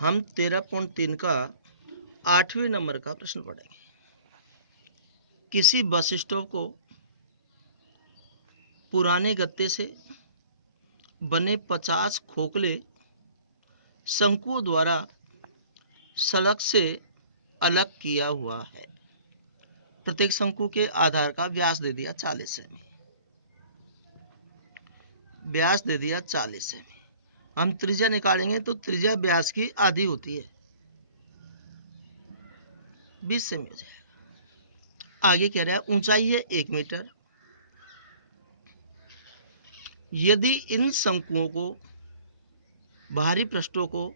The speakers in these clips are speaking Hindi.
हम 13.3 का 8वें नंबर का प्रश्न पढ़ेंगे। किसी बस स्टॉप को पुराने गत्ते से बने 50 खोखले शंकुओं द्वारा सड़क से अलग किया हुआ है। प्रत्येक शंकु के आधार का व्यास दे दिया 40 सेमी। व्यास दे दिया 40 सेमी। हम त्रिज्या निकालेंगे तो त्रिज्या व्यास की आधी होती है, 20 सेमी हो जाएगा। आगे कह रहा है ऊंचाई है 1 मीटर। यदि इन शंकुओं को बाहरी पृष्ठों को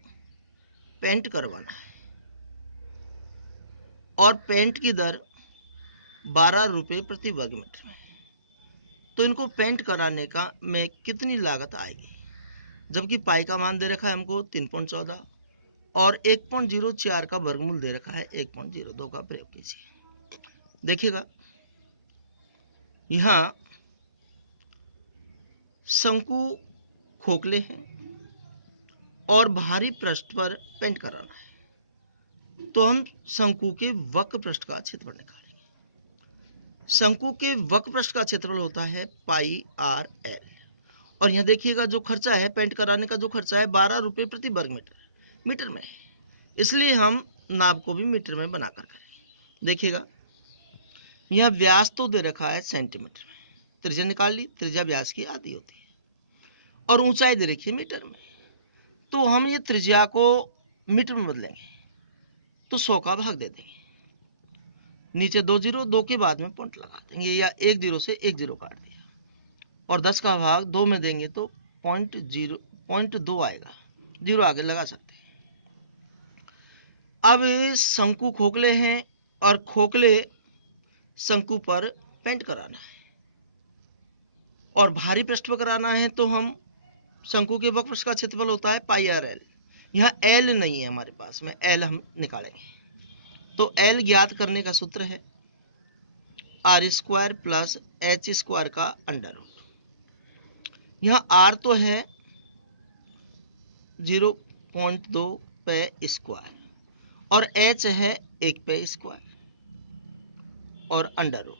पेंट करवाना है और पेंट की दर 12 रुपये प्रति वर्ग मीटर में, तो इनको पेंट कराने का में कितनी लागत आएगी? जबकि पाई का मान दे रखा है हमको 3.14 और 1.04 का वर्गमूल दे रखा है 1.02 का प्रयोग कीजिए। देखिएगा यहाँ शंकु खोखले हैं और बाहरी पृष्ठ पर पेंट कराना है, तो हम शंकु के वक्र पृष्ठ का क्षेत्रफल निकालेंगे। शंकु के वक्र पृष्ठ का क्षेत्रफल होता है पाई आर एल। और यहाँ देखिएगा जो खर्चा है पेंट कराने का, जो खर्चा है 12 रुपये प्रति वर्ग मीटर में है, इसलिए हम नाप को भी मीटर में बनाकर करेंगे। देखिएगा यह व्यास तो दे रखा है सेंटीमीटर में, त्रिज्या निकाल ली, त्रिज्या व्यास की आधी होती है, और ऊंचाई दे रखी है मीटर में, तो हम ये त्रिज्या को मीटर में बदलेंगे तो 100 का भाग दे देंगे। नीचे 2 जीरो, 2 के बाद में पॉइंट लगा देंगे, या 1 जीरो से 1 जीरो काट दिया, और 10 का भाग 2 में देंगे तो 0.2 आएगा, जीरो आगे लगा सकते हैं। अब शंकु खोखले हैं और खोखले शंकु पर पेंट कराना है और भारी पृष्ठ पर कराना है, तो हम शंकु के वक्र पृष्ठ का क्षेत्रफल होता है पाई आर एल। यहाँ एल नहीं है हमारे पास में, एल हम निकालेंगे, तो एल ज्ञात करने का सूत्र है R square plus H square का अंडर रूट। यहाँ आर तो है 0.2 पे स्क्वायर और एच है 1 पे स्क्वायर और अंडर रूट।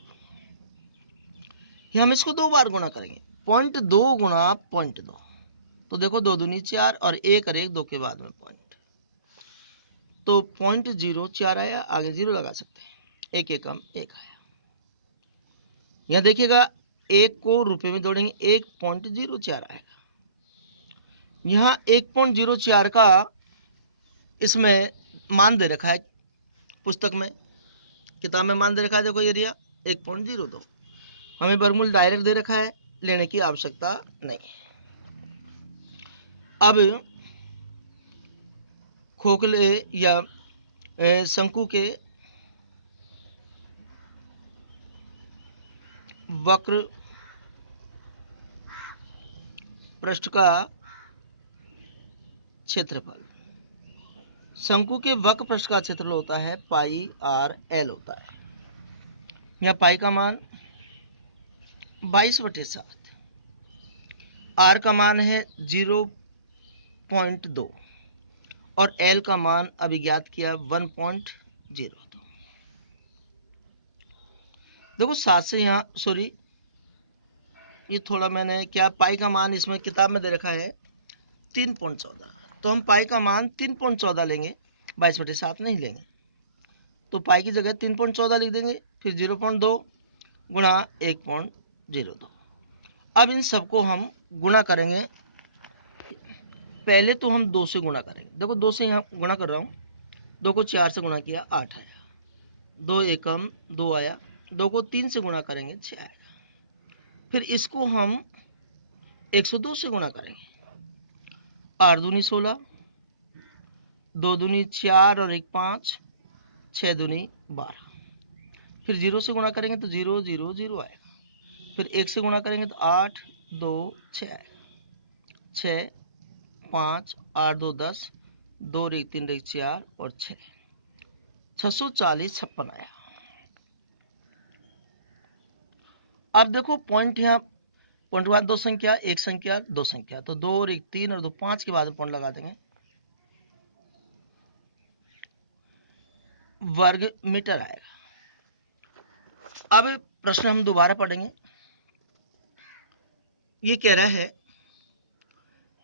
हम इसको 2 बार गुणा करेंगे, 0.2 गुणा 0.2, तो देखो 2 दूनी 4 और 1 और 1 2 के बाद में पॉइंट, तो 0.04 आया, आगे 0 लगा सकते हैं, 1 एकम 1 आया। यहाँ देखिएगा 1 को रुपए में जोड़ेंगे 1.04 आएगा। यहाँ 1.04 का इसमें मान दे रखा है, पुस्तक में किताब में मान दे रखा है, देखो एरिया 1.02। हमें वर्गमूल डायरेक्ट दे रखा है, लेने की आवश्यकता नहीं। अब खोखले या शंकु के वक्र पृष्ठ का क्षेत्रफल, शंकु के वक्र पृष्ठ का क्षेत्रफल होता है पाई आर एल होता है। यहाँ पाई का मान 22/7, आर का मान है 0.2 और एल का मान अभी ज्ञात किया 1.02। देखो 7 से यहाँ सॉरी, ये थोड़ा मैंने क्या, पाई का मान इसमें किताब में दे रखा है 3.14, तो हम पाई का मान 3.14 लेंगे, 22/7 नहीं लेंगे, तो पाई की जगह 3.14 लिख देंगे, फिर 0.2 गुणा 1.02। अब इन सबको हम गुणा करेंगे, पहले तो हम 2 से गुणा करेंगे, देखो 2 से यहाँ गुणा कर रहा हूँ, 2 को 4 से गुणा किया 8 आया, 2 एकम 2 आया, 2 को 3 से गुणा करेंगे 6 आएगा, फिर इसको हम 102 से गुणा करेंगे, 8 दूनी 16, 2 दूनी 4 और 1 5, 6 दूनी 12, फिर 0 से गुणा करेंगे तो 0 0 0 आएगा, फिर 1 से गुणा करेंगे तो 8 2 6 आएगा, 6 5 8 2 10, 2 1 3 1 4 और 6, 640 56 आया। अब देखो पॉइंट यहाँ, पॉइंट के बाद 2 संख्या, 1 संख्या 2 संख्या, तो 2 और 1 3 और 2 5 के बाद पॉइंट लगा देंगे, वर्ग मीटर आएगा। अब प्रश्न हम दोबारा पढ़ेंगे। ये कह रहा है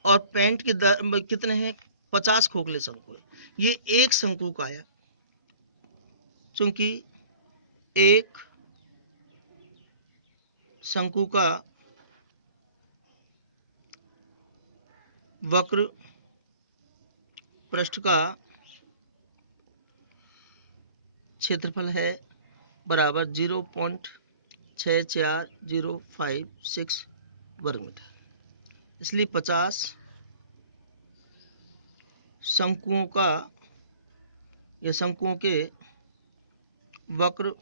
और पेंट के कितने हैं, 50 खोखले शंकु है। ये एक शंकु का आया, चूंकि एक शंकु का वक्र पृष्ठ का क्षेत्रफल है बराबर 0.64056 वर्ग मीटर, इसलिए 50 शंकुओं का या शंकुओं के वक्र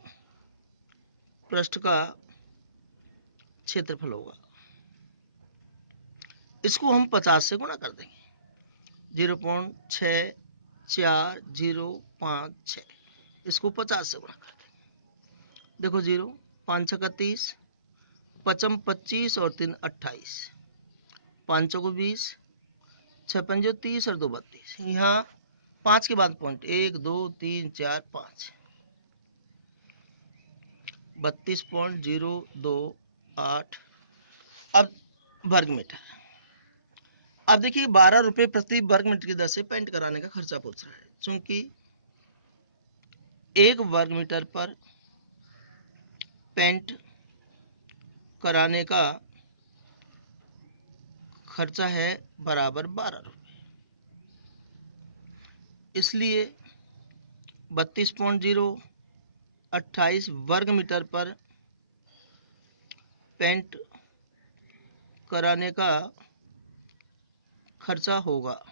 पृष्ठ का क्षेत्रफल होगा। इसको हम 50 से गुणा कर देंगे, 0.6405 इसको 50 से गुणा कर देंगे। देखो 0 5 छक्का 30, 55 25 और 3 28, 5 चौको 20, 6 पंजो 30 और 2 32। यहाँ 5 के बाद पॉइंट 1 2 3 4 5, 32.028। अब वर्ग मीटर। अब देखिए 12 रुपए प्रति वर्ग मीटर की दर से पेंट कराने का खर्चा पूछ रहा है। चूंकि 1 वर्ग मीटर पर पेंट कराने का खर्चा है बराबर 12 रुपए, इसलिए 32.028 वर्ग मीटर पर पेंट कराने का खर्चा होगा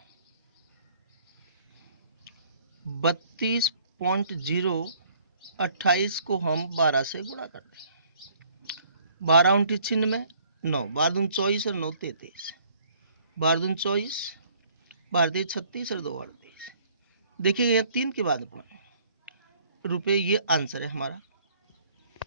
32.028 को हम 12 से गुणा कर देंगे। 12 उनटी 96, 9 12 दून 24 और 9 33, 12 दून 24, 12 36 और 2 38। देखिएगा यहाँ 3 के बाद रुपए, ये आंसर है हमारा।